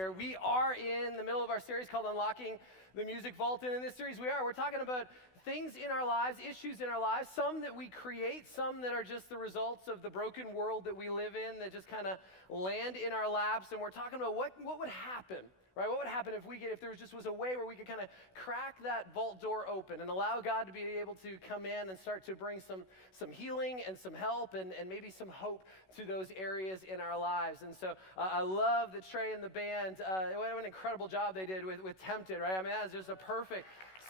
here. We are in the middle of our series called Unlocking the Music Vault, and in this series we're talking about things in our lives, issues in our lives, some that we create, some that are just the results of the broken world that we live in that just kind of land in our laps, and we're talking about what would happen. Right? What would happen if there was a way where we could kind of crack that vault door open and allow God to be able to come in and start to bring some healing and some help and maybe some hope to those areas in our lives. And so I love that Trey and the band, what an incredible job they did with Tempted, right? I mean, that was just a perfect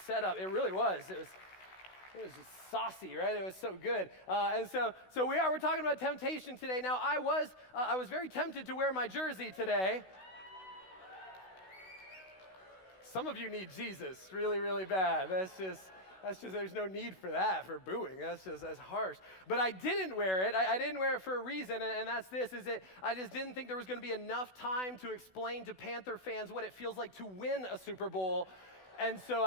setup. It really was. It was just saucy, right? It was so good. And so we're talking about temptation today. Now, I was very tempted to wear my jersey today. Some of you need Jesus really, really bad. That's just, there's no need for that, for booing. That's harsh. But I didn't wear it. I didn't wear it for a reason, and that's this, is that I just didn't think there was going to be enough time to explain to Panther fans what it feels like to win a Super Bowl. And so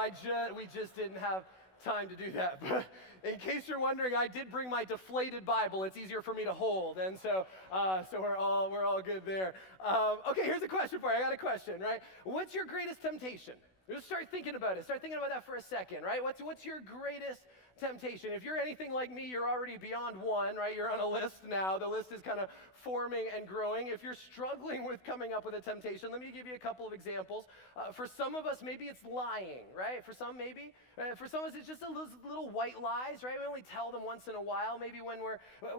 we just didn't have time to do that. But in case you're wondering, I did bring my deflated Bible. It's easier for me to hold, and so we're all good there. Okay, here's a question for you. I got a question, right? What's your greatest temptation? Just start thinking about it. Start thinking about that for a second, right? What's your greatest temptation? If you're anything like me, you're already beyond one, right? You're on a list now. The list is kind of forming and growing. If you're struggling with coming up with a temptation, let me give you a couple of examples. For some of us, maybe it's lying, right? For some, maybe. For some of us, it's just little white lies, right? We only tell them once in a while, maybe when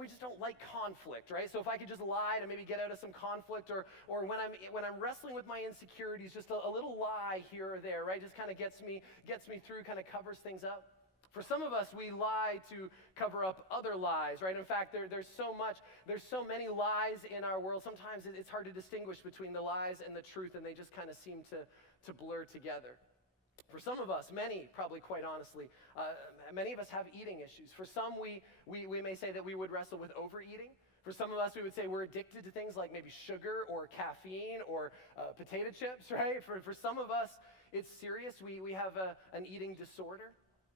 we just don't like conflict, right? So if I could just lie to maybe get out of some conflict, or when I'm wrestling with my insecurities, just a little lie here or there, right? Just kind of gets me through, kind of covers things up. For some of us, we lie to cover up other lies, right? In fact, there's so many lies in our world. Sometimes it's hard to distinguish between the lies and the truth, and they just kind of seem to blur together. For some of us, many, probably quite honestly, many of us have eating issues. For some, we may say that we would wrestle with overeating. For some of us, we would say we're addicted to things like maybe sugar or caffeine or potato chips, right? For some of us, it's serious. We have an eating disorder.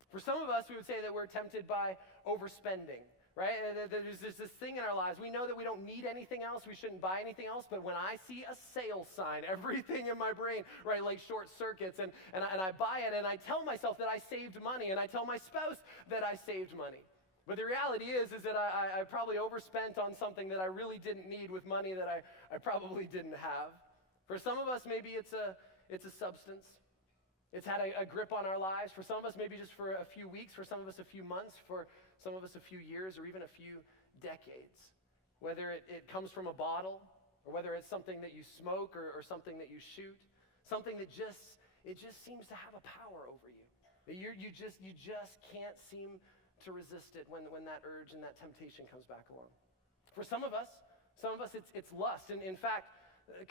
For some of us, we would say that we're tempted by overspending, right? There's this thing in our lives. We know that we don't need anything else. We shouldn't buy anything else. But when I see a sale sign, everything in my brain, right, like short circuits, and I buy it, and I tell myself that I saved money, and I tell my spouse that I saved money. But the reality is that I probably overspent on something that I really didn't need with money that I probably didn't have. For some of us, maybe it's a substance. It's had a grip on our lives. For some of us, maybe just for a few weeks. For some of us, a few months. For some of us, a few years, or even a few decades. Whether it comes from a bottle, or whether it's something that you smoke, or something that you shoot, something that just seems to have a power over you. You just can't seem to resist it when that urge and that temptation comes back along. For some of us, it's lust. And in fact,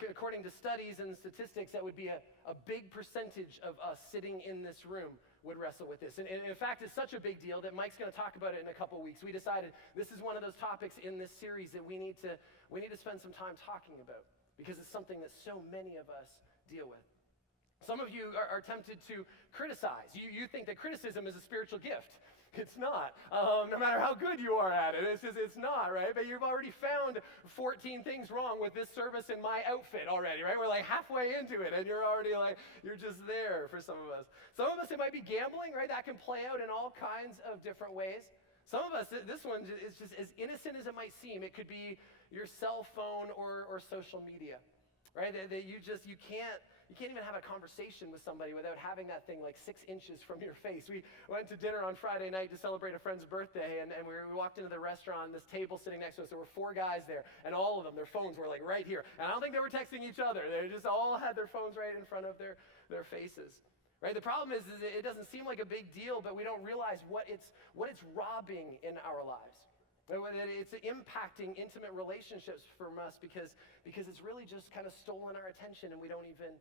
according to studies and statistics, that would be a big percentage of us sitting in this room would wrestle with this. And in fact, it's such a big deal that Mike's going to talk about it in a couple weeks. We decided this is one of those topics in this series that we need to spend some time talking about, because it's something that so many of us deal with. Some of you are tempted to criticize. You think that criticism is a spiritual gift. It's not. No matter how good you are at it, it's not, right? But you've already found 14 things wrong with this service and my outfit already, right? We're like halfway into it, and you're already like, you're just there for some of us. Some of us, it might be gambling, right? That can play out in all kinds of different ways. Some of us, this one is just as innocent as it might seem. It could be your cell phone or social media, right? That you can't even have a conversation with somebody without having that thing like 6 inches from your face. We went to dinner on Friday night to celebrate a friend's birthday, and we walked into the restaurant, this table sitting next to us, there were 4 guys there, and all of them, their phones were like right here. And I don't think they were texting each other. They just all had their phones right in front of their faces. Right? The problem is it doesn't seem like a big deal, but we don't realize what it's robbing in our lives. It's impacting intimate relationships from us because it's really just kind of stolen our attention, and we don't even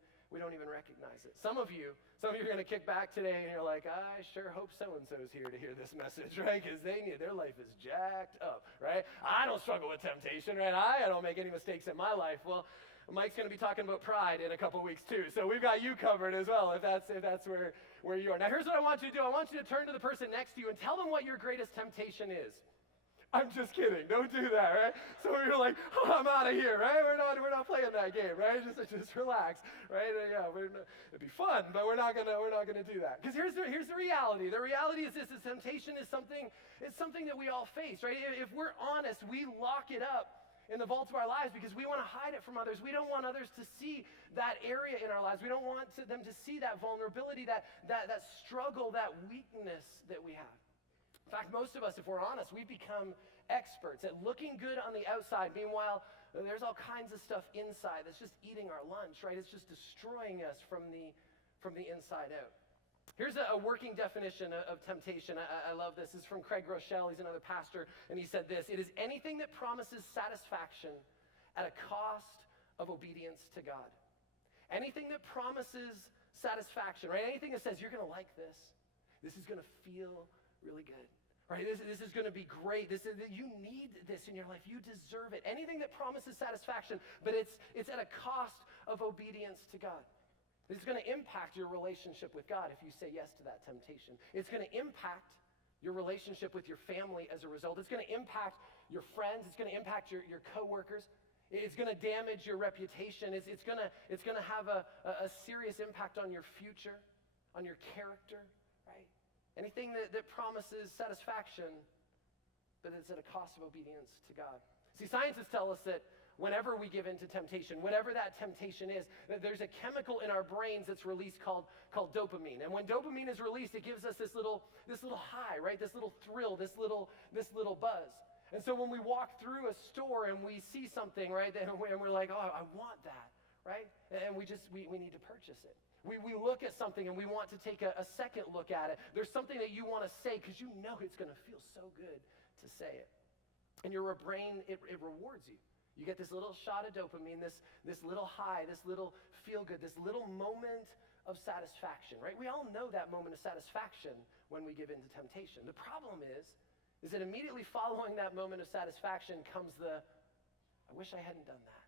recognize it. Some of you are going to kick back today and you're like, I sure hope so-and-so's here to hear this message, right? Because their life is jacked up, right? I don't struggle with temptation, right? I don't make any mistakes in my life. Well, Mike's going to be talking about pride in a couple weeks too. So we've got you covered as well if that's where you are. Now here's what I want you to do. I want you to turn to the person next to you and tell them what your greatest temptation is. I'm just kidding. Don't do that, right? So we were like, oh, I'm out of here, right? We're not playing that game, right? Just relax, right? Yeah, it'd be fun, but we're not gonna do that. Because here's the reality. The reality is this: is temptation is something that we all face, right? If we're honest, we lock it up in the vault of our lives because we want to hide it from others. We don't want others to see that area in our lives. We don't want them to see that vulnerability, that struggle, that weakness that we have. In fact, most of us, if we're honest, we become experts at looking good on the outside. Meanwhile, there's all kinds of stuff inside that's just eating our lunch, right? It's just destroying us from the inside out. Here's a working definition of temptation. I love this. This is from Craig Rochelle. He's another pastor, and he said this: it is anything that promises satisfaction at a cost of obedience to God. Anything that promises satisfaction, right? Anything that says, you're going to like this. This is going to feel really good, right? This is going to be great. You need this in your life. You deserve it. Anything that promises satisfaction, but it's at a cost of obedience to God. It's going to impact your relationship with God if you say yes to that temptation. It's going to impact your relationship with your family as a result. It's going to impact your friends. It's going to impact your coworkers. It's going to damage your reputation. It's going to have a serious impact on your future, on your character, right? Anything that promises satisfaction, but it's at a cost of obedience to God. See, scientists tell us that whenever we give in to temptation, whatever that temptation is, that there's a chemical in our brains that's released called dopamine. And when dopamine is released, it gives us this little high, right? This little thrill, this little buzz. And so when we walk through a store and we see something, right, and we're like, oh, I want that, right? And we need to purchase it. We look at something and we want to take a second look at it. There's something that you want to say because you know it's going to feel so good to say it. And your brain, it rewards you. You get this little shot of dopamine, this little high, this little feel good, this little moment of satisfaction, right? We all know that moment of satisfaction when we give in to temptation. The problem is that immediately following that moment of satisfaction comes I wish I hadn't done that.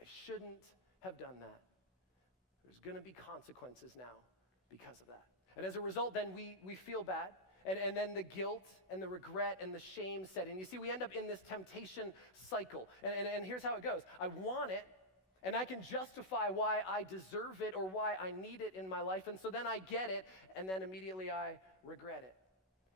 I shouldn't have done that. There's going to be consequences now because of that. And as a result, then we feel bad. And then the guilt and the regret and the shame set in. You see, we end up in this temptation cycle. And here's how it goes. I want it, and I can justify why I deserve it or why I need it in my life. And so then I get it, and then immediately I regret it.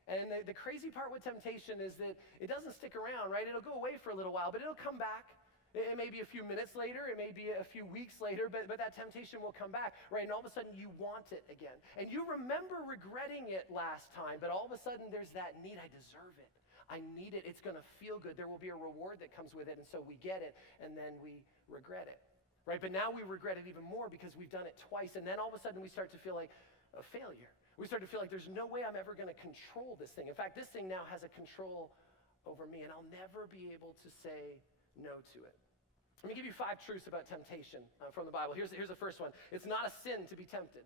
And the crazy part with temptation is that it doesn't stick around, right? It'll go away for a little while, but it'll come back. It may be a few minutes later, it may be a few weeks later, but that temptation will come back, right? And all of a sudden you want it again. And you remember regretting it last time, but all of a sudden there's that need. I deserve it. I need it. It's going to feel good. There will be a reward that comes with it. And so we get it, and then we regret it, right? But now we regret it even more because we've done it twice. And then all of a sudden we start to feel like a failure. We start to feel like there's no way I'm ever going to control this thing. In fact, this thing now has a control over me, and I'll never be able to say no to it. Let me give you 5 truths about temptation from the Bible. Here's the first one. It's not a sin to be tempted.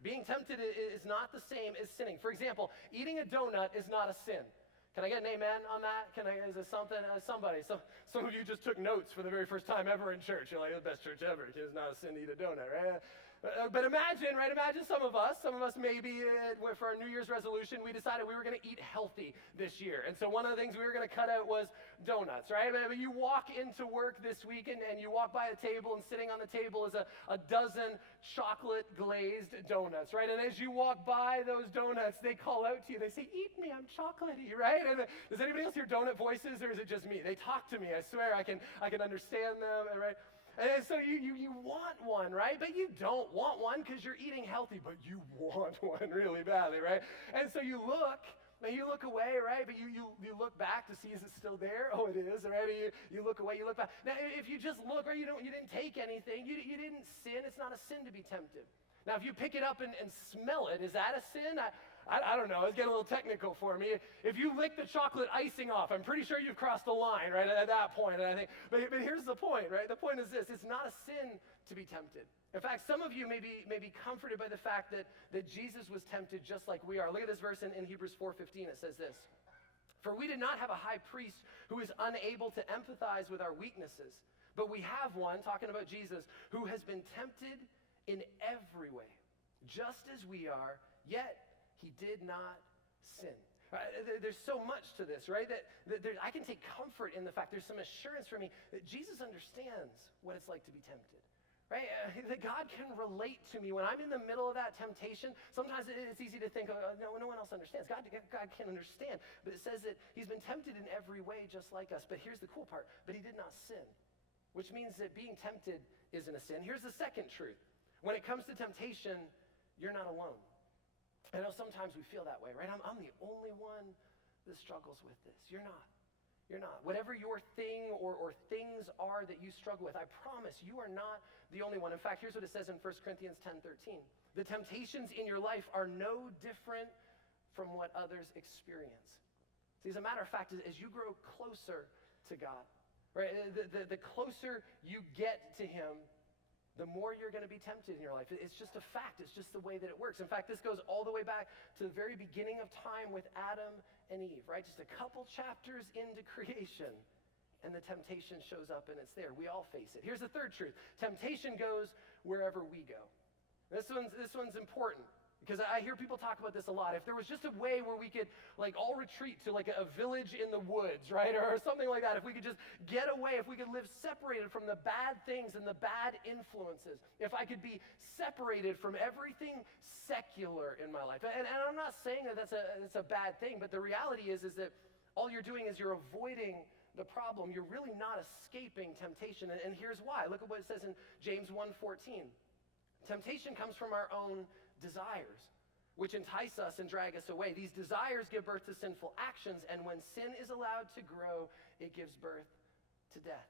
Being tempted is not the same as sinning. For example, eating a donut is not a sin. Can I get an amen on that? Is it something? Somebody. Some of you just took notes for the very first time ever in church. You're like, the best church ever. It's not a sin to eat a donut, right? But imagine, right? Imagine some of us maybe for our New Year's resolution, we decided we were going to eat healthy this year. And so one of the things we were going to cut out was donuts, right? But you walk into work this week and you walk by a table, and sitting on the table is a dozen chocolate glazed donuts, right? And as you walk by those donuts, they call out to you. They say, eat me, I'm chocolatey, right? And does anybody else hear donut voices, or is it just me? They talk to me. I swear I can understand them, right? And so you want one, right? But you don't want one because you're eating healthy, but you want one really badly, right? And so you look away, right? But you look back to see, is it still there? Oh, it is, right? You look away, you look back. Now, if you just look, or you didn't take anything, you didn't sin. It's not a sin to be tempted. Now, if you pick it up and smell it, is that a sin? I don't know. It's getting a little technical for me. If you lick the chocolate icing off, I'm pretty sure you've crossed the line, right, at that point. And I think, but here's the point, right? The point is this: it's not a sin to be tempted. In fact, some of you may be comforted by the fact that Jesus was tempted just like we are. Look at this verse in Hebrews 4:15. It says this: "For we did not have a high priest who is unable to empathize with our weaknesses, but we have one," talking about Jesus, "who has been tempted in every way, just as we are, yet he did not sin." There's so much to this, right? That I can take comfort in the fact there's some assurance for me that Jesus understands what it's like to be tempted, right? That God can relate to me when I'm in the middle of that temptation. Sometimes it's easy to think, oh, no one else understands. God can understand, but it says that he's been tempted in every way just like us. But here's the cool part, but he did not sin, which means that being tempted isn't a sin. Here's the second truth. When it comes to temptation, you're not alone. I know sometimes we feel that way, right? I'm the only one that struggles with this. You're not. You're not. Whatever your thing or things are that you struggle with, I promise you are not the only one. In fact, here's what it says in 1 Corinthians 10:13. The temptations in your life are no different from what others experience. See, as a matter of fact, as you grow closer to God, right, the closer you get to him, the more you're going to be tempted in your life. It's just a fact. It's just the way that it works. In fact, this goes all the way back to the very beginning of time with Adam and Eve, right? Just a couple chapters into creation, and the temptation shows up, and it's there. We all face it. Here's the third truth. Temptation goes wherever we go. This one's important, because I hear people talk about this a lot. If there was just a way where we could all retreat to a village in the woods, right? Or something like that. If we could just get away, if we could live separated from the bad things and the bad influences. If I could be separated from everything secular in my life. And I'm not saying that that's a bad thing, but the reality is that all you're doing is you're avoiding the problem. You're really not escaping temptation. And here's why. Look at what it says in James 1:14. Temptation comes from our own desires, which entice us and drag us away. These desires give birth to sinful actions, and when sin is allowed to grow, it gives birth to death.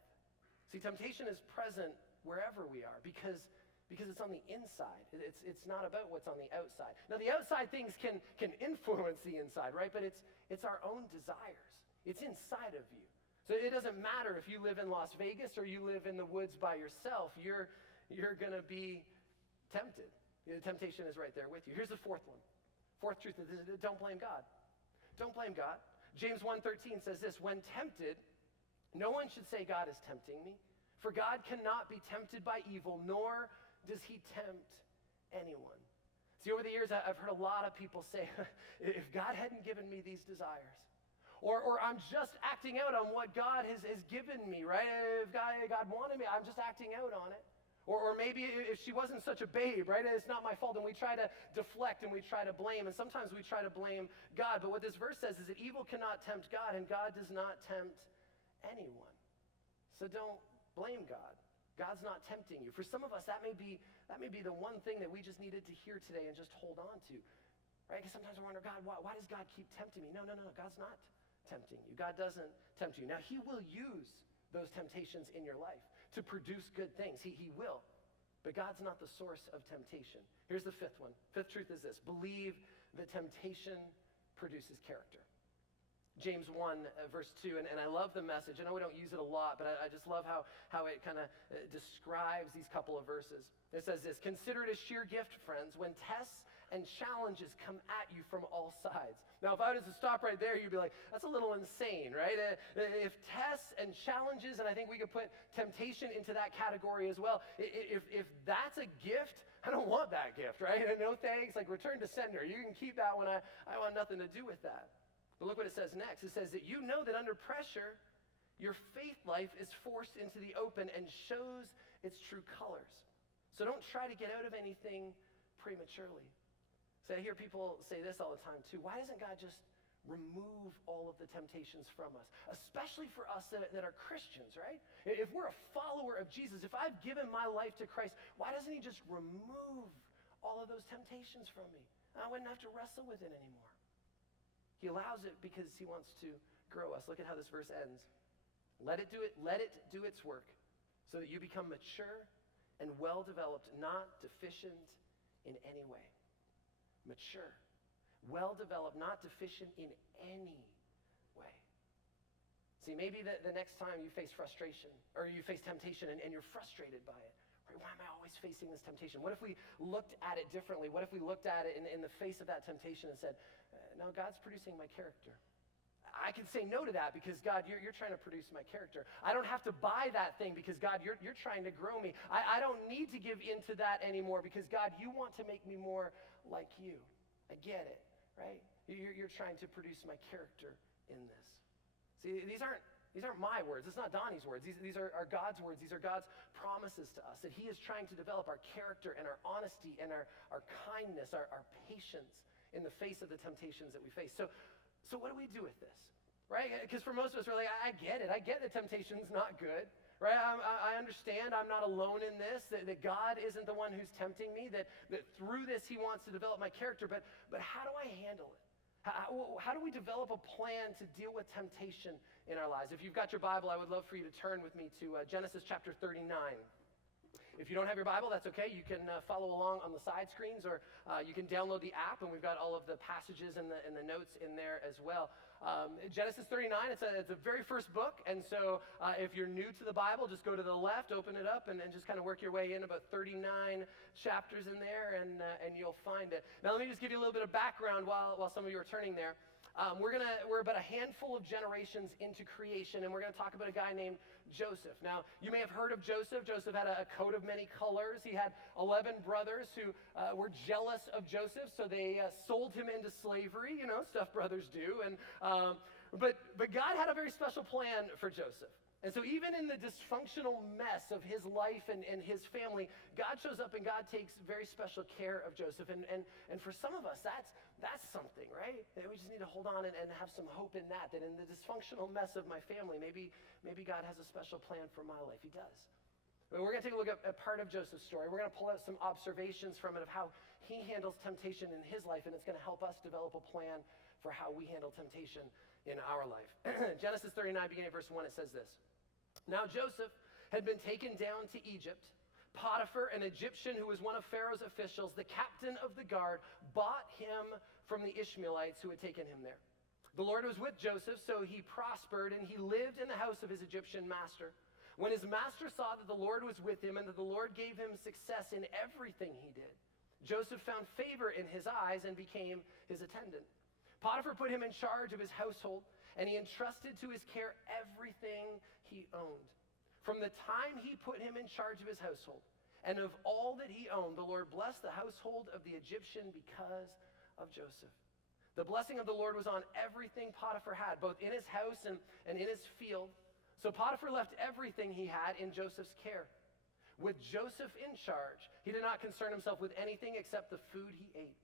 See, temptation is present wherever we are because it's on the inside. It's not about what's on the outside. Now, the outside things can influence the inside, right? But it's our own desires. It's inside of you. So it doesn't matter if you live in Las Vegas or you live in the woods by yourself. You're going to be tempted. The temptation is right there with you. Here's the fourth one. Fourth truth is don't blame God. Don't blame God. James 1:13 says this, when tempted, no one should say God is tempting me, for God cannot be tempted by evil, nor does he tempt anyone. See, over the years, I've heard a lot of people say, if God hadn't given me these desires, or I'm just acting out on what God has given me, right? If God wanted me, I'm just acting out on it. Or maybe if she wasn't such a babe, right? It's not my fault. And we try to deflect and we try to blame. And sometimes we try to blame God. But what this verse says is that evil cannot tempt God and God does not tempt anyone. So don't blame God. God's not tempting you. For some of us, that may be the one thing that we just needed to hear today and just hold on to. Right? Because sometimes I wonder, God, why does God keep tempting me? No. God's not tempting you. God doesn't tempt you. Now, he will use those temptations in your life to produce good things. He will. But God's not the source of temptation. Here's the fifth one. Fifth truth is this. Believe that temptation produces character. James 1, verse 2, and I love the message. I know we don't use it a lot, but I just love how it kind of describes these couple of verses. It says this, consider it a sheer gift, friends, when tests and challenges come at you from all sides. Now, if I was to stop right there, you'd be like, that's a little insane, right? If tests and challenges, and I think we could put temptation into that category as well. If that's a gift, I don't want that gift, right? No thanks, return to sender. You can keep that one. I want nothing to do with that. But look what it says next. It says that you know that under pressure, your faith life is forced into the open and shows its true colors. So don't try to get out of anything prematurely. So I hear people say this all the time too. Why doesn't God just remove all of the temptations from us? Especially for us that are Christians, right? If we're a follower of Jesus, if I've given my life to Christ, why doesn't he just remove all of those temptations from me? I wouldn't have to wrestle with it anymore. He allows it because he wants to grow us. Look at how this verse ends. Let it do its work so that you become mature and well-developed, not deficient in any way. Mature, well-developed, not deficient in any way. See, maybe the next time you face frustration or you face temptation and you're frustrated by it, right? Why am I always facing this temptation? What if we looked at it differently? What if we looked at it in the face of that temptation and said, no, God's producing my character. I can say no to that because, God, you're trying to produce my character. I don't have to buy that thing because, God, you're trying to grow me. I don't need to give into that anymore because, God, you want to make me more like you. I get it, right? You're trying to produce my character in this. See, these aren't my words. It's not Donnie's words. These are God's words. These are God's promises to us, that he is trying to develop our character and our honesty and our kindness, our patience in the face of the temptations that we face. So what do we do with this, right? Because for most of us, we're like, I get it. I get that temptation's not good, right? I understand I'm not alone in this, that God isn't the one who's tempting me, that through this he wants to develop my character, but how do I handle it? How do we develop a plan to deal with temptation in our lives? If you've got your Bible, I would love for you to turn with me to Genesis chapter 39. If you don't have your Bible, that's okay. You can follow along on the side screens, or you can download the app, and we've got all of the passages and the notes in there as well. Genesis 39, it's the very first book, and so if you're new to the Bible, just go to the left, open it up, and just kind of work your way in, about 39 chapters in there, and you'll find it. Now let me just give you a little bit of background while some of you are turning there. We're about a handful of generations into creation, and we're going to talk about a guy named Joseph. Now, you may have heard of Joseph. Joseph had a coat of many colors. He had 11 brothers who were jealous of Joseph, so they sold him into slavery, stuff brothers do. But God had a very special plan for Joseph. And so even in the dysfunctional mess of his life and his family, God shows up and God takes very special care of Joseph. And for some of us, that's something, right? That we just need to hold on and have some hope in that in the dysfunctional mess of my family, maybe God has a special plan for my life. He does. But we're going to take a look at part of Joseph's story. We're going to pull out some observations from it of how he handles temptation in his life, and it's going to help us develop a plan for how we handle temptation in our life. Genesis 39, beginning of verse 1, it says this. Now Joseph had been taken down to Egypt. Potiphar, an Egyptian who was one of Pharaoh's officials, the captain of the guard, bought him from the Ishmaelites who had taken him there. The Lord was with Joseph, so he prospered, and he lived in the house of his Egyptian master. When his master saw that the Lord was with him and that the Lord gave him success in everything he did, Joseph found favor in his eyes and became his attendant. Potiphar put him in charge of his household, and he entrusted to his care everything he owned. From the time he put him in charge of his household, and of all that he owned, the Lord blessed the household of the Egyptian because of Joseph. The blessing of the Lord was on everything Potiphar had, both in his house and in his field. So Potiphar left everything he had in Joseph's care. With Joseph in charge, he did not concern himself with anything except the food he ate.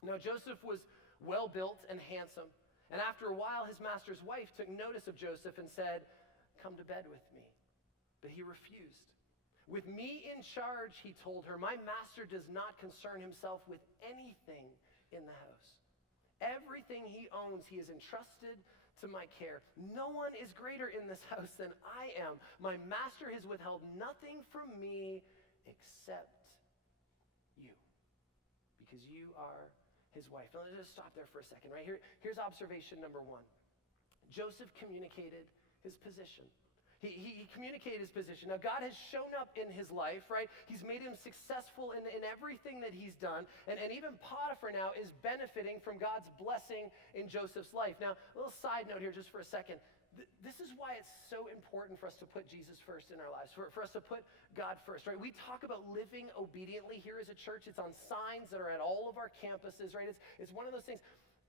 Now Joseph was well-built and handsome, and after a while his master's wife took notice of Joseph and said, "Come to bed with me." But he refused. "With me in charge," he told her, "my master does not concern himself with anything in the house. Everything he owns he has entrusted to my care. No one is greater in this house than I am. My master has withheld nothing from me except you, because you are his wife." Now, let's just stop there for a second, right? Here's observation number one. Joseph communicated his position. He communicated his position. Now, God has shown up in his life, right? He's made him successful in everything that he's done. And even Potiphar now is benefiting from God's blessing in Joseph's life. Now, a little side note here just for a second. This is why it's so important for us to put Jesus first in our lives, for us to put God first, right? We talk about living obediently here as a church. It's on signs that are at all of our campuses, right? It's one of those things.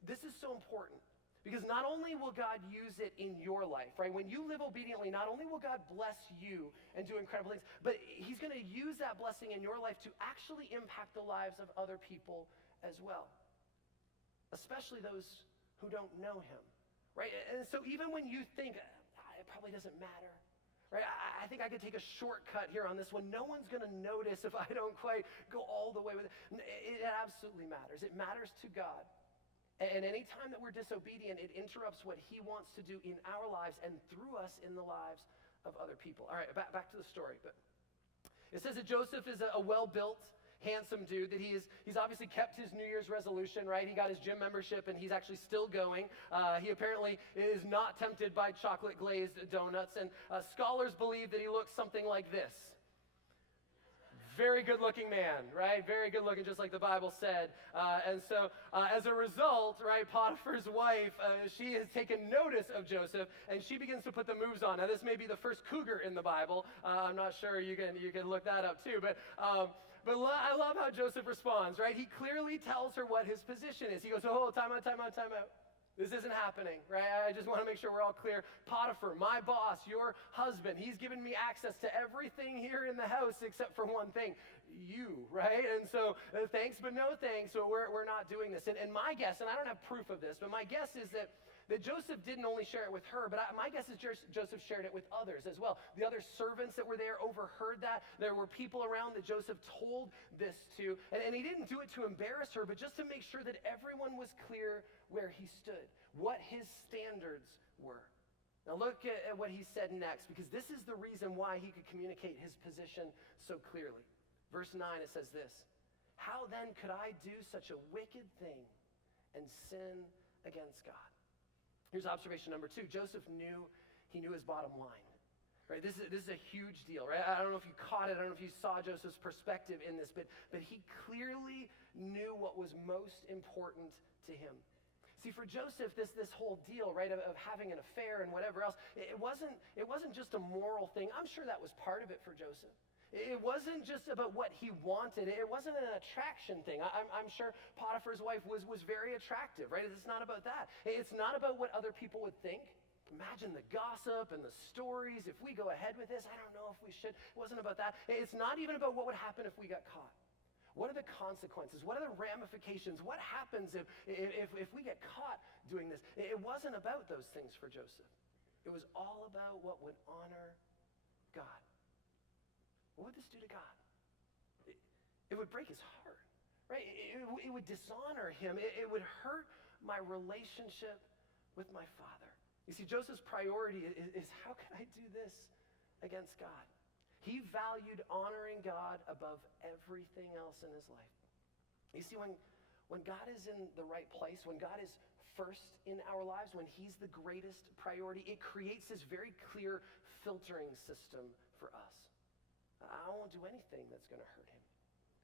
This is so important. Because not only will God use it in your life, right? When you live obediently, not only will God bless you and do incredible things, but he's going to use that blessing in your life to actually impact the lives of other people as well, especially those who don't know him, right? And so even when you think, it probably doesn't matter, right? I think I could take a shortcut here on this one. No one's going to notice if I don't quite go all the way with it. It absolutely matters. It matters to God. And any time that we're disobedient, it interrupts what he wants to do in our lives and through us in the lives of other people. All right, back to the story. But it says that Joseph is a well-built, handsome dude, that he's obviously kept his New Year's resolution, right? He got his gym membership, and he's actually still going. He apparently is not tempted by chocolate-glazed donuts, and scholars believe that he looks something like this. Very good-looking man, right? Very good-looking, just like the Bible said. And so, as a result, right, Potiphar's wife, she has taken notice of Joseph, and she begins to put the moves on. Now, this may be the first cougar in the Bible. I'm not sure. You can look that up too. But But I love how Joseph responds, right? He clearly tells her what his position is. He goes, oh, time out, time out, time out. This isn't happening, right? I just want to make sure we're all clear. Potiphar, my boss, your husband, he's given me access to everything here in the house except for one thing, you, right? And so thanks, but no thanks. So we're not doing this. And my guess, and I don't have proof of this, but my guess is that Joseph didn't only share it with her, but my guess is Joseph shared it with others as well. The other servants that were there overheard that. There were people around that Joseph told this to. And he didn't do it to embarrass her, but just to make sure that everyone was clear where he stood, what his standards were. Now look at what he said next, because this is the reason why he could communicate his position so clearly. Verse 9, it says this, "How then could I do such a wicked thing and sin against God?" Here's observation number 2. Joseph knew his bottom line. Right? This is a huge deal, right? I don't know if you caught it. I don't know if you saw Joseph's perspective in this, but he clearly knew what was most important to him. See, for Joseph, this whole deal, right, of having an affair and whatever else, it wasn't just a moral thing. I'm sure that was part of it for Joseph. It wasn't just about what he wanted. It wasn't an attraction thing. I'm sure Potiphar's wife was very attractive, right? It's not about that. It's not about what other people would think. Imagine the gossip and the stories. If we go ahead with this, I don't know if we should. It wasn't about that. It's not even about what would happen if we got caught. What are the consequences? What are the ramifications? What happens if we get caught doing this? It wasn't about those things for Joseph. It was all about what would honor God. What would this do to God? It would break his heart, right? It would dishonor him. It would hurt my relationship with my father. You see, Joseph's priority is how can I do this against God? He valued honoring God above everything else in his life. You see, when God is in the right place, when God is first in our lives, when he's the greatest priority, it creates this very clear filtering system for us. I won't do anything that's going to hurt him.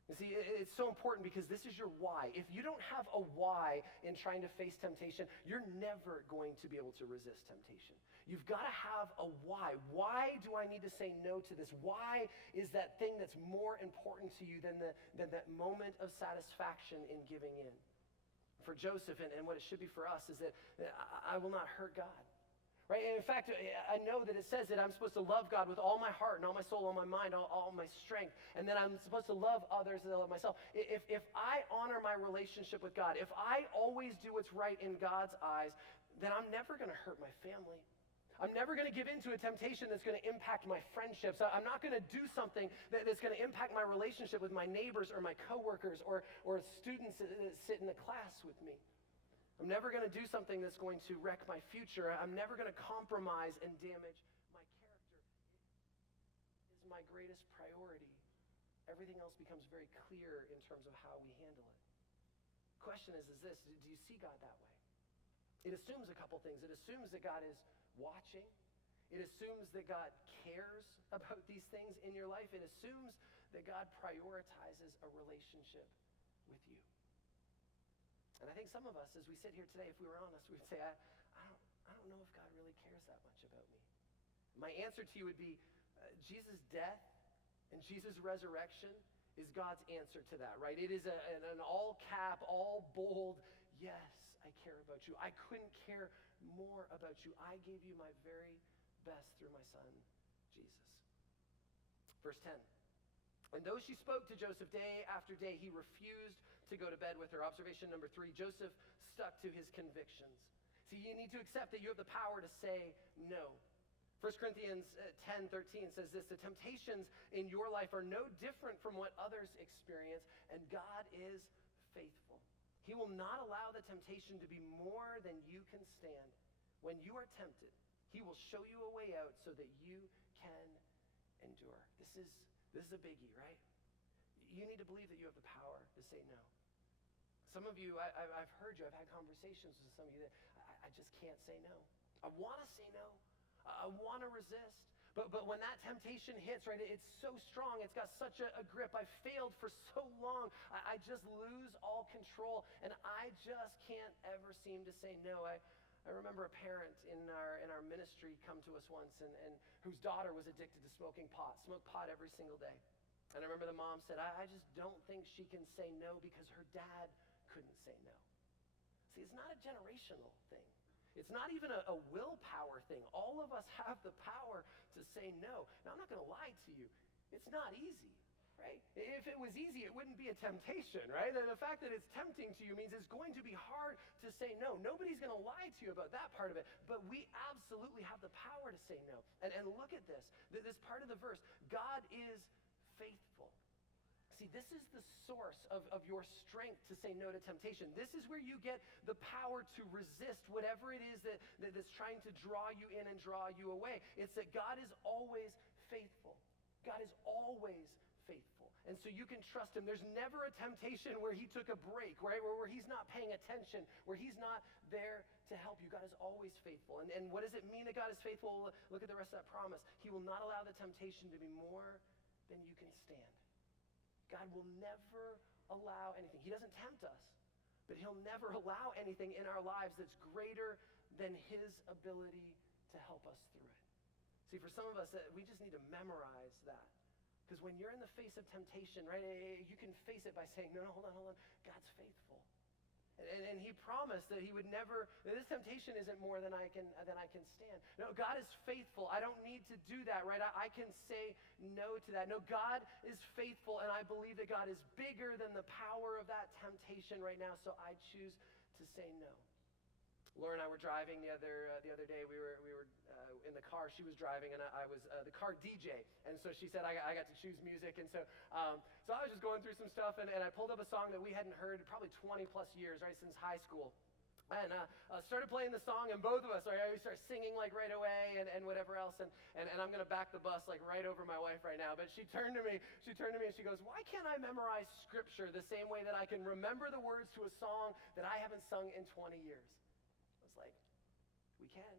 You see, it's so important because this is your why. If you don't have a why in trying to face temptation, you're never going to be able to resist temptation. You've got to have a why. Why do I need to say no to this? Why is that thing that's more important to you than that moment of satisfaction in giving in? For Joseph, and what it should be for us, is that I will not hurt God. Right? And in fact, I know that it says that I'm supposed to love God with all my heart and all my soul, all my mind, all my strength. And then I'm supposed to love others as I love myself. If I honor my relationship with God, if I always do what's right in God's eyes, then I'm never going to hurt my family. I'm never going to give in to a temptation that's going to impact my friendships. I'm not going to do something that's going to impact my relationship with my neighbors or my coworkers or students that sit in the class with me. I'm never going to do something that's going to wreck my future. I'm never going to compromise and damage my character. It is my greatest priority. Everything else becomes very clear in terms of how we handle it. The question is this, do you see God that way? It assumes a couple things. It assumes that God is watching. It assumes that God cares about these things in your life. It assumes that God prioritizes a relationship with you. And I think some of us, as we sit here today, if we were honest, we would say, I don't know if God really cares that much about me. My answer to you would be, Jesus' death and Jesus' resurrection is God's answer to that, right? It is an all cap, all bold, yes, I care about you. I couldn't care more about you. I gave you my very best through my son, Jesus. Verse 10. And though she spoke to Joseph day after day, he refused to go to bed with her. Observation number 3, Joseph stuck to his convictions. See, you need to accept that you have the power to say no. 1 Corinthians 10:13 says this, the temptations in your life are no different from what others experience, and God is faithful. He will not allow the temptation to be more than you can stand. When you are tempted, he will show you a way out so that you can endure. This is a biggie, right? You need to believe that you have the power to say no. Some of you, I've heard you, I've had conversations with some of you that I just can't say no. I want to say no. I want to resist. But when that temptation hits, right, it's so strong. It's got such a grip. I've failed for so long. I just lose all control, and I just can't ever seem to say no. I remember a parent in our ministry come to us once and whose daughter was addicted to smoking pot, smoked pot every single day. And I remember the mom said, I just don't think she can say no because her dad couldn't say no. See, it's not a generational thing. It's not even a willpower thing. All of us have the power to say no. Now, I'm not going to lie to you. It's not easy, right? If it was easy, it wouldn't be a temptation, right? And the fact that it's tempting to you means it's going to be hard to say no. Nobody's going to lie to you about that part of it, but we absolutely have the power to say no. And look at this part of the verse. God is faithful. See, this is the source of your strength to say no to temptation. This is where you get the power to resist whatever it is that's trying to draw you in and draw you away. It's that God is always faithful. God is always faithful. And so you can trust him. There's never a temptation where he took a break, right? Where he's not paying attention, where he's not there to help you. God is always faithful. And what does it mean that God is faithful? Look at the rest of that promise. He will not allow the temptation to be more than you can stand. God will never allow anything. He doesn't tempt us, but he'll never allow anything in our lives that's greater than his ability to help us through it. See, for some of us, we just need to memorize that. Because when you're in the face of temptation, right, you can face it by saying, no, hold on. God's faithful. And he promised that he would never, that this temptation isn't more than I can stand. No, God is faithful. I don't need to do that, right? I can say no to that. No, God is faithful, and I believe that God is bigger than the power of that temptation right now, so I choose to say no. Laura and I were driving the other day. We were in the car. She was driving, and I was the car DJ. And so she said I got to choose music. And so I was just going through some stuff, and I pulled up a song that we hadn't heard probably 20 plus years, right, since high school. And started playing the song, and both of us, right, we start singing like right away and whatever else. And I'm going to back the bus like right over my wife right now. But she turned to me and she goes, why can't I memorize scripture the same way that I can remember the words to a song that I haven't sung in 20 years? It's like, we can.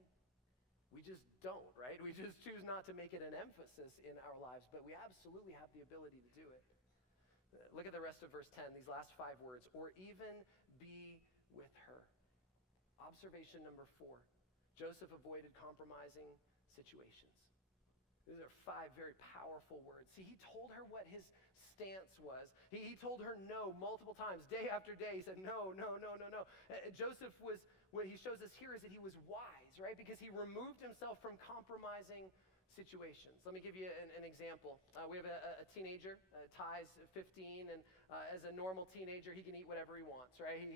We just don't, right? We just choose not to make it an emphasis in our lives, but we absolutely have the ability to do it. Look at the rest of verse 10, these last 5 words, or even be with her. Observation number 4, Joseph avoided compromising situations. These are 5 very powerful words. See, he told her what his stance was. He told her no multiple times, day after day. He said, no. Joseph was, what he shows us here is that he was wise, right? Because he removed himself from compromising situations. Let me give you an example. We have a teenager, Ty's 15, and as a normal teenager, he can eat whatever he wants, right?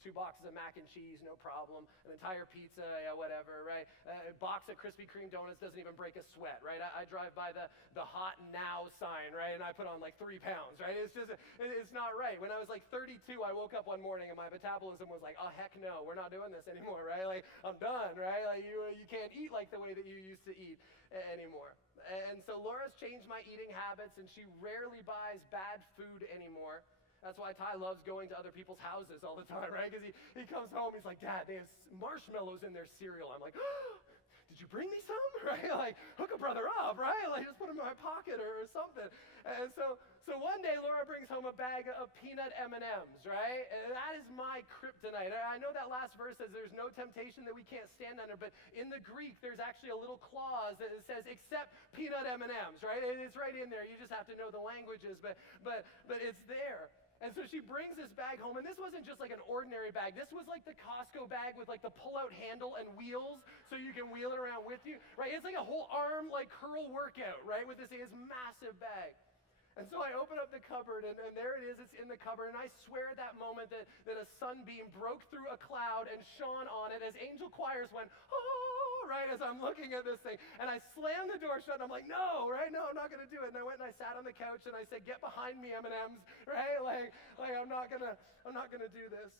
2 boxes of mac and cheese, no problem. An entire pizza, yeah, whatever, right? A box of Krispy Kreme donuts doesn't even break a sweat, right? I drive by the hot now sign, right? And I put on like 3 pounds, right? It's not right. When I was like 32, I woke up one morning and my metabolism was like, oh, heck no, we're not doing this anymore, right? Like, I'm done, right? Like, you can't eat like the way that you used to eat anymore. And so Laura's changed my eating habits, and she rarely buys bad food anymore. That's why Ty loves going to other people's houses all the time, right? Because he comes home, he's like, Dad, they have marshmallows in their cereal. I'm like, oh, did you bring me some? Right? Like, hook a brother up, right? Like, just put them in my pocket or something. And so one day, Laura brings home a bag of peanut M&Ms, right? And that is my kryptonite. I know that last verse says there's no temptation that we can't stand under, but in the Greek, there's actually a little clause that says, except peanut M&Ms, right? And it's right in there. You just have to know the languages, but it's there. And so she brings this bag home, and this wasn't just like an ordinary bag. This was like the Costco bag with like the pull-out handle and wheels, so you can wheel it around with you, right? It's like a whole arm like curl workout, right? With this massive bag. And so I open up the cupboard, and there it is. It's in the cupboard, and I swear at that moment that a sunbeam broke through a cloud and shone on it as angel choirs went, oh, right, as I'm looking at this thing. And I slammed the door shut, and I'm like, no, right? No, I'm not going to do it. And I went and I sat on the couch, and I said, get behind me, M&Ms, right? Like I'm not going to do this.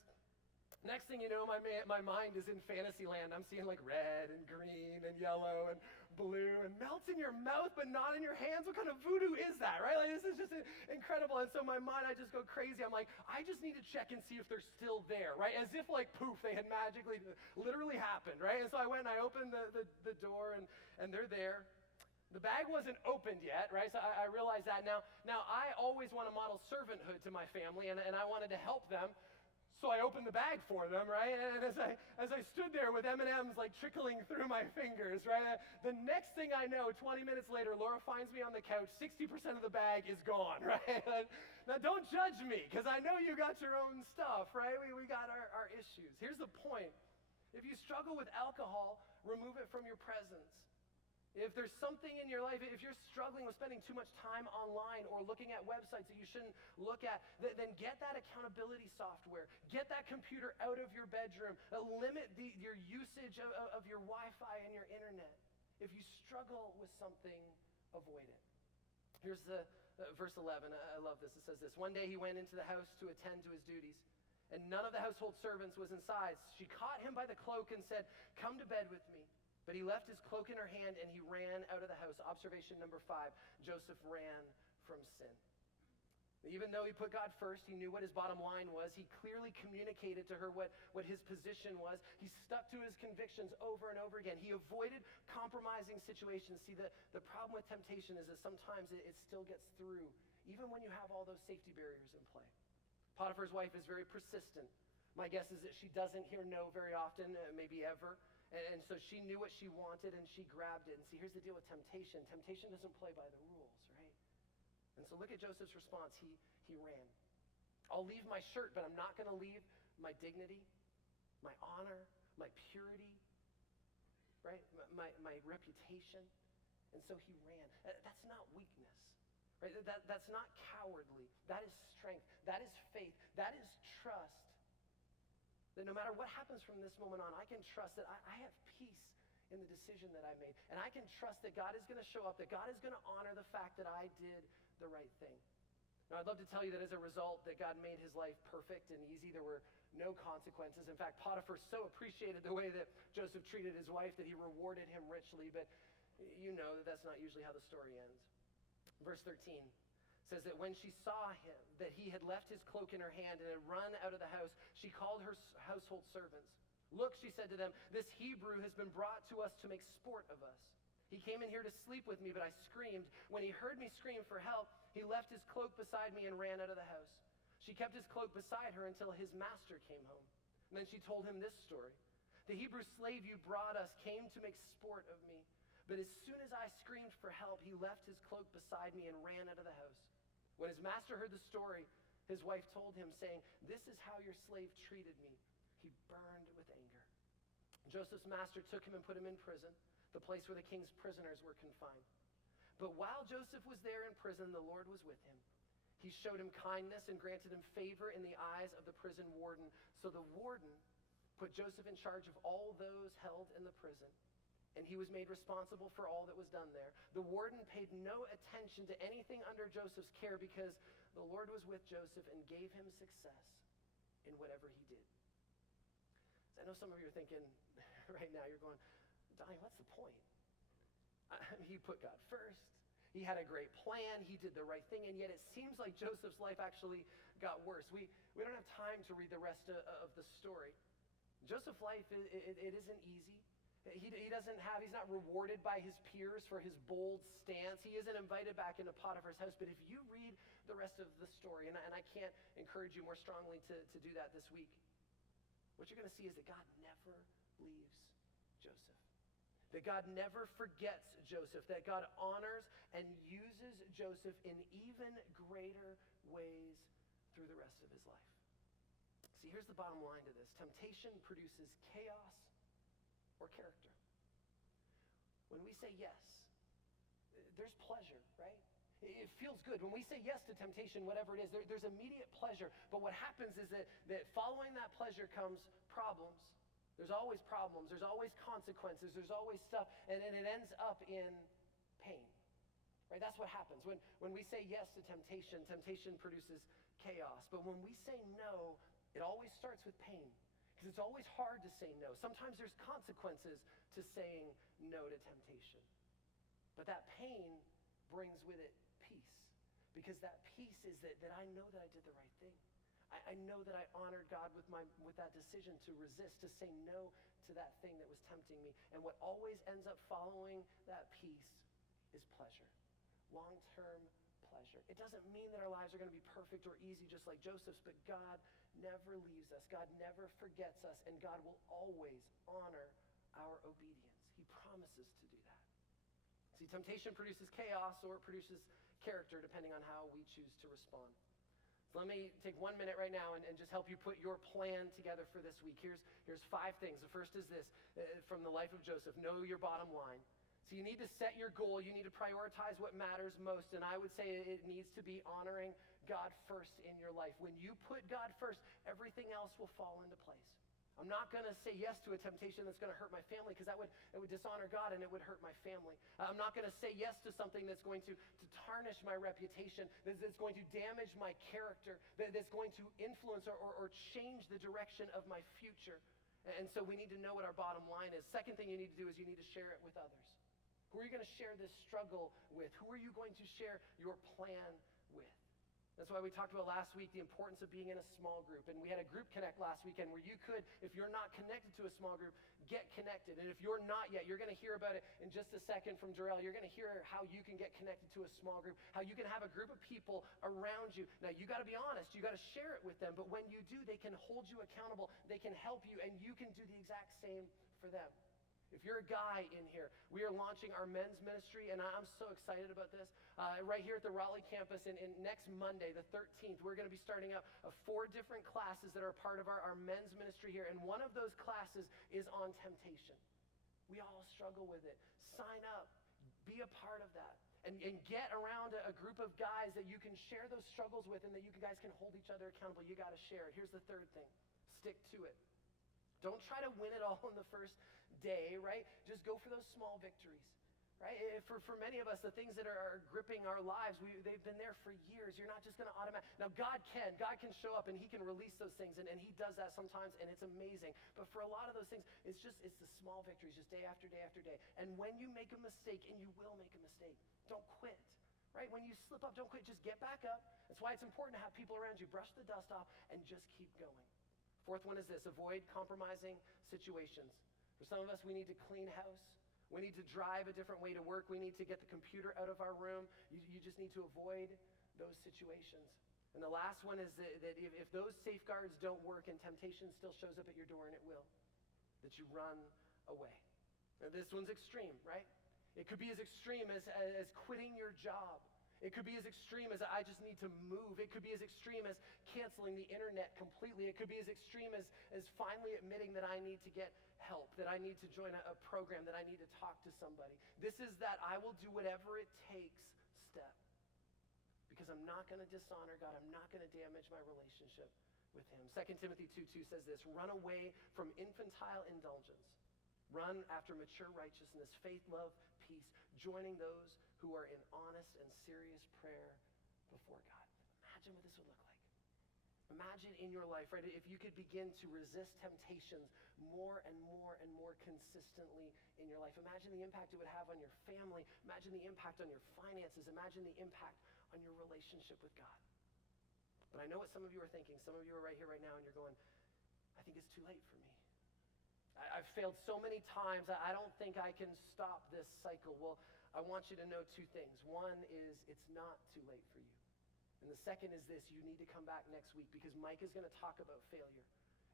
Next thing you know, my mind is in fantasy land. I'm seeing like red and green and yellow and blue and melts in your mouth but not in your hands. What kind of voodoo is that, right? Like, this is just incredible. And so my mind, I just go crazy. I'm like, I just need to check and see if they're still there, right? As if like poof, they had magically literally happened, right? And so I went and I opened the door and they're there. The bag wasn't opened yet, right? So I realized that now I always want to model servanthood to my family, and I wanted to help them. So I opened the bag for them, right? And as I stood there with M&Ms like trickling through my fingers, right? The next thing I know, 20 minutes later, Laura finds me on the couch. 60% of the bag is gone, right? Now don't judge me, because I know you got your own stuff, right? We got our issues. Here's the point. If you struggle with alcohol, remove it from your presence. If there's something in your life, if you're struggling with spending too much time online or looking at websites that you shouldn't look at, then get that accountability software. Get that computer out of your bedroom. Limit your usage of your Wi-Fi and your internet. If you struggle with something, avoid it. Here's the verse 11. I love this. It says this. One day he went into the house to attend to his duties, and none of the household servants was inside. She caught him by the cloak and said, "Come to bed with me." But he left his cloak in her hand and he ran out of the house. Observation number 5, Joseph ran from sin. Even though he put God first, he knew what his bottom line was. He clearly communicated to her what his position was. He stuck to his convictions over and over again. He avoided compromising situations. See, the problem with temptation is that sometimes it still gets through, even when you have all those safety barriers in play. Potiphar's wife is very persistent. My guess is that she doesn't hear no very often, maybe ever. And so she knew what she wanted and she grabbed it. And see, here's the deal with temptation. Temptation doesn't play by the rules, right? And so look at Joseph's response. He ran. I'll leave my shirt, but I'm not going to leave my dignity, my honor, my purity, right? My reputation. And so he ran. That's not weakness, right? That's not cowardly. That is strength. That is faith. That is trust. That no matter what happens from this moment on, I can trust that I have peace in the decision that I made. And I can trust that God is going to show up, that God is going to honor the fact that I did the right thing. Now, I'd love to tell you that as a result, that God made his life perfect and easy. There were no consequences. In fact, Potiphar so appreciated the way that Joseph treated his wife that he rewarded him richly. But you know that that's not usually how the story ends. Verse 13. Says that when she saw him, that he had left his cloak in her hand and had run out of the house, she called her household servants. Look, she said to them, this Hebrew has been brought to us to make sport of us. He came in here to sleep with me, but I screamed. When he heard me scream for help, he left his cloak beside me and ran out of the house. She kept his cloak beside her until his master came home. And then she told him this story. The Hebrew slave you brought us came to make sport of me. But as soon as I screamed for help, he left his cloak beside me and ran out of the house. When his master heard the story, his wife told him, saying, this is how your slave treated me. He burned with anger. Joseph's master took him and put him in prison, the place where the king's prisoners were confined. But while Joseph was there in prison, the Lord was with him. He showed him kindness and granted him favor in the eyes of the prison warden. So the warden put Joseph in charge of all those held in the prison, and he was made responsible for all that was done there. The warden paid no attention to anything under Joseph's care because the Lord was with Joseph and gave him success in whatever he did. So I know some of you are thinking right now, you're going, Donnie, what's the point? He put God first. He had a great plan. He did the right thing. And yet it seems like Joseph's life actually got worse. We don't have time to read the rest of the story. Joseph's life, it isn't easy. He's not rewarded by his peers for his bold stance. He isn't invited back into Potiphar's house. But if you read the rest of the story, and I can't encourage you more strongly to do that this week, what you're going to see is that God never leaves Joseph. That God never forgets Joseph. That God honors and uses Joseph in even greater ways through the rest of his life. See, here's the bottom line to this. Temptation produces chaos or character. When we say yes, there's pleasure, right? It feels good. When we say yes to temptation, whatever it is, there's immediate pleasure. But what happens is that following that pleasure comes problems. There's always problems. There's always consequences. There's always stuff. And it ends up in pain. Right? That's what happens. When we say yes to temptation, temptation produces chaos. But when we say no, it always starts with pain. Because it's always hard to say no. Sometimes there's consequences to saying no to temptation. But that pain brings with it peace. Because that peace is that I know that I did the right thing. I know that I honored God with that decision to resist, to say no to that thing that was tempting me. And what always ends up following that peace is pleasure. Long-term pleasure. It doesn't mean that our lives are going to be perfect or easy just like Joseph's, but God never leaves us. God never forgets us, and God will always honor our obedience. He promises to do that. See, temptation produces chaos or it produces character depending on how we choose to respond. So let me take 1 minute right now and just help you put your plan together for this week. Here's 5 things. The first is this, from the life of Joseph: know your bottom line. So you need to set your goal. You need to prioritize what matters most. And I would say it needs to be honoring God first in your life. When you put God first, everything else will fall into place. I'm not going to say yes to a temptation that's going to hurt my family, because that would dishonor God and it would hurt my family. I'm not going to say yes to something that's going to tarnish my reputation, that's going to damage my character, that's going to influence or change the direction of my future. And so we need to know what our bottom line is. Second thing you need to do is you need to share it with others. Who are you going to share this struggle with? Who are you going to share your plan with? That's why we talked about last week the importance of being in a small group. And we had a group connect last weekend where you could, if you're not connected to a small group, get connected. And if you're not yet, you're going to hear about it in just a second from Jarrell. You're going to hear how you can get connected to a small group, how you can have a group of people around you. Now, you got to be honest. You got to share it with them. But when you do, they can hold you accountable. They can help you, and you can do the exact same for them. If you're a guy in here, we are launching our men's ministry, and I'm so excited about this. Right here at the Raleigh campus, and next Monday, the 13th, we're going to be starting up 4 different classes that are part of our men's ministry here, and one of those classes is on temptation. We all struggle with it. Sign up. Be a part of that. And get around a group of guys that you can share those struggles with and that you guys can hold each other accountable. You got to share it. Here's the third thing. Stick to it. Don't try to win it all in the first day, right? Just go for those small victories, right? For many of us, the things that are gripping our lives, they've been there for years. You're not just going to automatically. Now, God can show up and he can release those things, and he does that sometimes, and it's amazing. But for a lot of those things, it's the small victories, just day after day after day. And when you make a mistake, and you will make a mistake, don't quit, right? When you slip up, don't quit. Just get back up. That's why it's important to have people around you. Brush the dust off and just keep going. Fourth one is this: avoid compromising situations. For some of us, we need to clean house. We need to drive a different way to work. We need to get the computer out of our room. You just need to avoid those situations. And the last one is that if those safeguards don't work and temptation still shows up at your door, and it will, that you run away. Now, this one's extreme, right? It could be as extreme as quitting your job. It could be as extreme as I just need to move. It could be as extreme as canceling the internet completely. It could be as extreme as finally admitting that I need to get help, that I need to join a program, that I need to talk to somebody. This is that I will do whatever it takes step. Because I'm not going to dishonor God. I'm not going to damage my relationship with him. 2 Timothy 2:2 says this: run away from infantile indulgence. Run after mature righteousness, faith, love, peace, joining those who are in honest and serious prayer before God. Imagine what this would look like. Imagine in your life, right, if you could begin to resist temptations more and more and more consistently in your life. Imagine the impact it would have on your family. Imagine the impact on your finances. Imagine the impact on your relationship with God. But I know what some of you are thinking. Some of you are right here right now and you're going, I think it's too late for me. I've failed so many times. I don't think I can stop this cycle. Well, I want you to know 2 things. One is it's not too late for you. And the second is this: you need to come back next week, because Mike is going to talk about failure.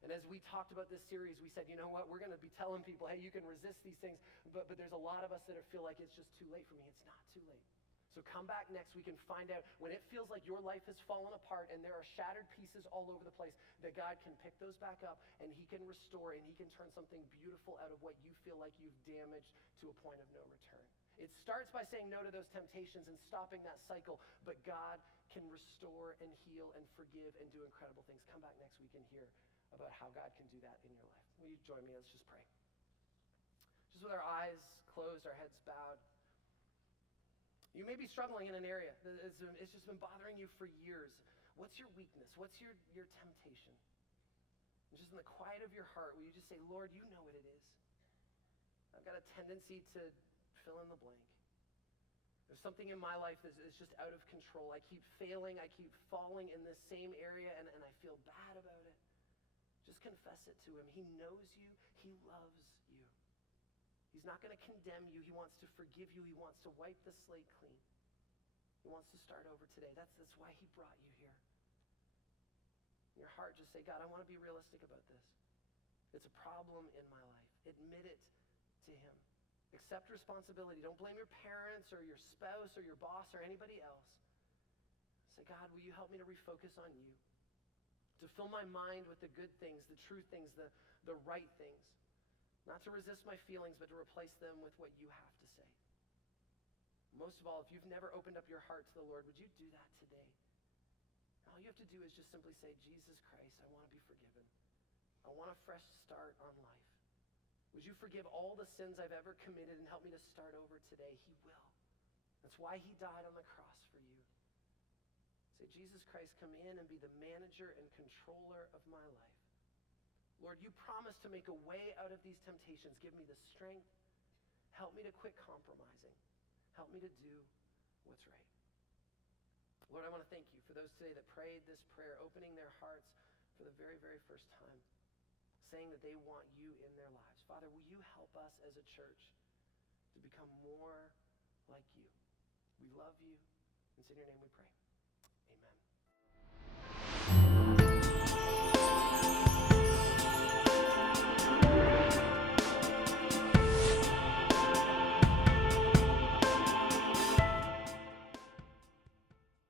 And as we talked about this series, we said, you know what, we're going to be telling people, hey, you can resist these things, but there's a lot of us that feel like it's just too late for me. It's not too late. So come back next week and find out, when it feels like your life has fallen apart and there are shattered pieces all over the place, that God can pick those back up and he can restore and he can turn something beautiful out of what you feel like you've damaged to a point of no return. It starts by saying no to those temptations and stopping that cycle, but God can restore and heal and forgive and do incredible things. Come back next week and hear about how God can do that in your life. Will you join me? Let's just pray. Just with our eyes closed, our heads bowed. You may be struggling in an area. It's just been bothering you for years. What's your weakness? What's your temptation? And just in the quiet of your heart, will you just say, Lord, you know what it is. I've got a tendency to fill in the blank. There's something in my life that's just out of control. I keep failing. I keep falling in this same area, and I feel bad about it. Just confess it to him. He knows you. He loves you. He's not going to condemn you. He wants to forgive you. He wants to wipe the slate clean. He wants to start over today. That's why he brought you here. In your heart, just say, God, I want to be realistic about this. It's a problem in my life. Admit it to him. Accept responsibility. Don't blame your parents or your spouse or your boss or anybody else. Say, God, will you help me to refocus on you? To fill my mind with the good things, the true things, the right things. Not to resist my feelings, but to replace them with what you have to say. Most of all, if you've never opened up your heart to the Lord, would you do that today? All you have to do is just simply say, Jesus Christ, I want to be forgiven. I want a fresh start on life. Would you forgive all the sins I've ever committed and help me to start over today? He will. That's why he died on the cross for you. Say, Jesus Christ, come in and be the manager and controller of my life. Lord, you promised to make a way out of these temptations. Give me the strength. Help me to quit compromising. Help me to do what's right. Lord, I want to thank you for those today that prayed this prayer, opening their hearts for the very, very first time, saying that they want you in their lives. Father, will you help us as a church to become more like you? We love you. It's in your name we pray.